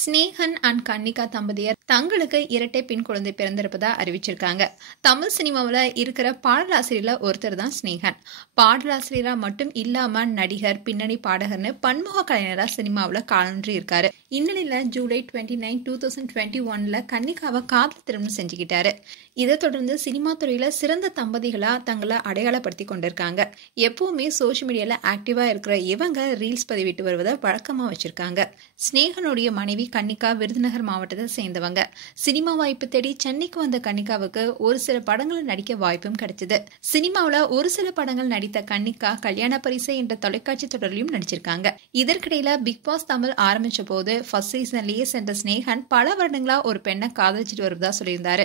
Snehan and Kannika தம்பதியர் தங்களுக்கு இரட்டை பெண் குழந்தை பிறந்திருப்பதா அறிவிச்சிருக்காங்க. தமிழ் சினிமாவில் இருக்கிற பாடலாசிரியர்ல ஒருத்தர் தான் ஸ்னேகன். பாடலாசிரியரா மட்டும் இல்லாம நடிகர், பின்னணி பாடகர்னு பன்முக கலைஞரா சினிமாவில் காலன்றி இருக்காரு. இந்நிலையில ஜூலை 29, 2021 கன்னிகாவை காதல் திருமணம் செஞ்சுக்கிட்டாரு. இதை தொடர்ந்து சினிமா துறையில சிறந்த தம்பதிகளா தங்களை அடையாளப்படுத்தி கொண்டிருக்காங்க. எப்பவுமே சோசியல் மீடியால ஆக்டிவா இருக்கிற இவங்க ரீல்ஸ் பதிவிட்டு வருவதை வழக்கமா வச்சிருக்காங்க. ஸ்னேகனுடைய மனைவி கன்னிகா விருதுநகர் மாவட்டத்தை சேர்ந்தவங்க. சினிமா வாய்ப்பு தேடி சென்னைக்கு வந்த கன்னிகாவுக்கு ஒரு சில படங்கள் நடிக்க வாய்ப்பும் கிடைச்சது. சினிமாவில் ஒரு சில படங்கள் நடித்த கன்னிகா கல்யாண பரிசு என்ற தொலைக்காட்சி தொடரிலும் நடிச்சிருக்காங்க. இதற்கிடையில பிக் பாஸ் தமிழ் ஆரம்பிச்ச போது ஃபர்ஸ்ட் சீசன்லயே சென்ற ஸ்னேகன் பல வருடங்களா ஒரு பெண்ணை காதலிச்சிட்டு வருவதா சொல்லியிருந்தாரு.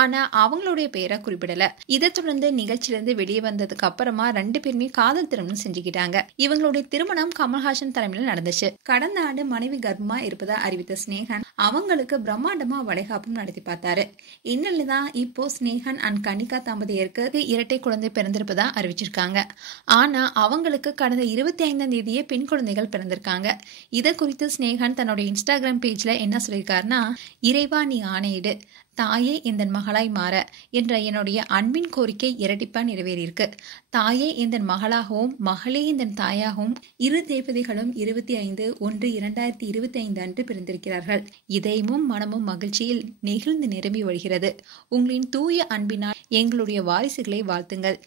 ஆனா அவங்களுடைய பெயரை குறிப்பிடல. இதை தொடர்ந்து நிகழ்ச்சியிலிருந்து வெளியே வந்ததுக்கு அப்புறமா 2 பேருமே காதல் திருமணம் செஞ்சுக்கிட்டாங்க. இவங்களுடைய திருமணம் கமல்ஹாசன் தலைமையில் நடந்துச்சு. கடந்த ஆண்டு மனைவி கர்ப்பமா இருப்பதா அறிவித்த ஸ்னேகன் அவங்களுக்கு பிரம்மாண்டமா வளைகாப்பும் நடத்தி பார்த்தாரு. இந்நிலைதான் இப்போ ஸ்னேகன் அண்ட் கன்னிகா தம்பதியருக்கு இரட்டை குழந்தை பிறந்திருப்பதா அறிவிச்சிருக்காங்க. ஆனா அவங்களுக்கு கடந்த 25ஆம் தேதியே பெண் குழந்தைகள் பிறந்திருக்காங்க. இதை குறித்து ஸ்னேகன் தன்னுடைய இன்ஸ்டாகிராம் பேஜ்ல என்ன சொல்லியிருக்காருன்னா, இறைவா நீ ஆணையிடு, தாயே எந்தன் மகளாய் மாற என்ற என்னுடைய அன்பின் கோரிக்கை இரட்டிப்பா நிறைவேறியிருக்கு. தாயே எந்தன் மகளாகவும் மகளே எந்தன் தாயாகவும் இரு தேவதைகளும் 25/1/2025 அன்று பிறந்திருக்கிறார்கள். இதயமும் மனமும் மகிழ்ச்சியில் நெகிழ்ந்து நிரம்பி வருகிறது. உங்களின் தூய அன்பினால் எங்களுடைய வாரிசுகளை வாழ்த்துங்கள்.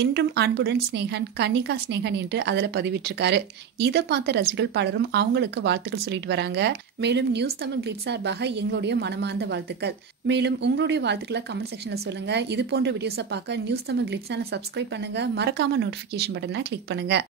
என்றும் அன்புடன் ஸ்னேகன், கன்னிகா ஸ்னேகன் என்று அதில் பதிவிட்டிருக்காரு. இதை பார்த்த ரசிகர்கள் பலரும் அவங்களுக்கு வாழ்த்துக்கள் சொல்லிட்டு வராங்க. மேலும் நியூஸ் தமிழ் கிளிட்ஸ் சார்பாக எங்களுடைய மனமார்ந்த வாழ்த்துக்கள். மேலும் உங்களுடைய வாழ்த்துக்களை கமெண்ட் செக்ஷன்ல சொல்லுங்க. இது போன்ற வீடியோஸை பார்க்க நியூஸ் தமிழ் கிளிட்ஸ் சேனலை சப்ஸ்கிரைப் பண்ணுங்க. மறக்காம நோட்டிபிகேஷன் பட்டனை கிளிக் பண்ணுங்க.